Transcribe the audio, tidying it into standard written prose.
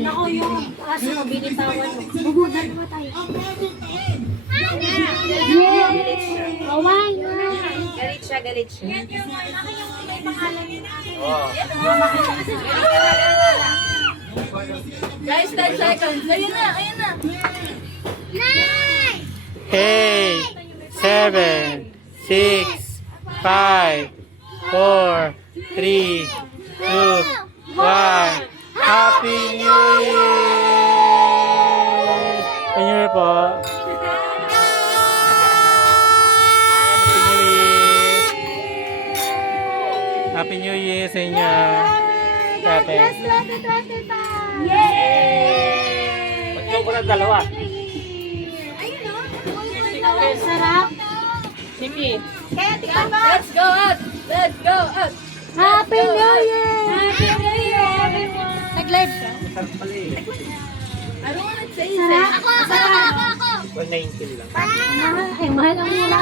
Nako yung aso mo, binitawan mo. Bubunan naman tayo. Kaway na. Galit siya, galit siya. Yan yung may pangalan yun. Guys, 10 seconds. Ayun na, ayun na. 8, 7, 6, 5, 4, 3, 2, 1. Happy New Year! Happy New Year po. Happy New Year. Happy New Year sa inyo. Tate. Plus 2025! Yay! Ba't mo na dalawa? Ayun o. Sarap. Sige. Kaya tingnan mo. Let's go out! Let's go out! Happy New Year! Happy New Year, everyone! Nag-live siya. Sarap pala eh. I don't wanna say Sarap. it. Ako! 119 lang. Mahal ang mula.